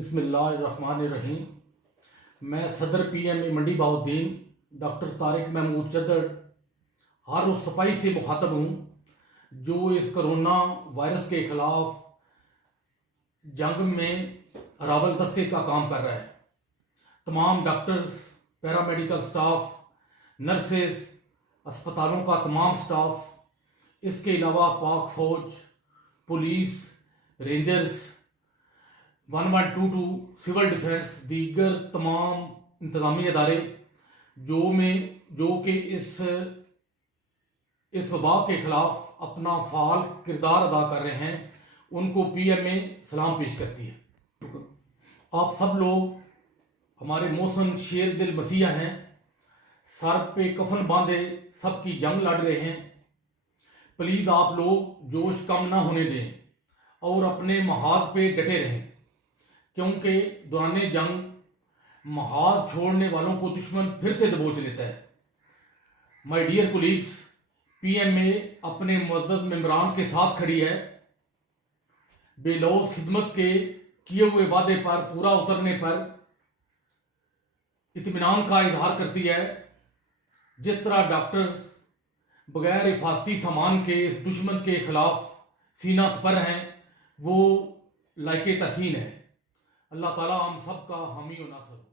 بسم اللہ الرحمن الرحیم۔ میں صدر پی ایم اے منڈی بہاؤالدین ڈاکٹر طارق محمود چدر ہر اس سپاہی سے مخاطب ہوں جو اس کرونا وائرس کے خلاف جنگ میں راول دستے کا کام کر رہا ہے۔ تمام ڈاکٹرز، پیرامیڈیکل سٹاف، نرسز، اسپتالوں کا تمام سٹاف، اس کے علاوہ پاک فوج، پولیس، رینجرز، 1122 سول ڈیفنس، دیگر تمام انتظامی ادارے جو کہ اس وبا کے خلاف اپنا فعال کردار ادا کر رہے ہیں، ان کو پی ایم اے سلام پیش کرتی ہے۔ آپ سب لوگ ہمارے محسن شیر دل مسیح ہیں، سر پہ کفن باندھے سب کی جنگ لڑ رہے ہیں۔ پلیز آپ لوگ جوش کم نہ ہونے دیں اور اپنے محاذ پہ ڈٹے رہیں، کیونکہ دوران جنگ محاذ چھوڑنے والوں کو دشمن پھر سے دبوچ لیتا ہے۔ My dear colleagues, P M A اپنے معزز ممبران کے ساتھ کھڑی ہے۔ بے لوث خدمت کے کیے ہوئے وعدے پر پورا اترنے پر اطمینان کا اظہار کرتی ہے۔ جس طرح ڈاکٹر بغیر حفاظتی سامان کے اس دشمن کے خلاف سینہ سپر ہیں، وہ لائق تحسین ہے۔ اللہ تعالیٰ ہم سب کا حامی و ناصر ہو۔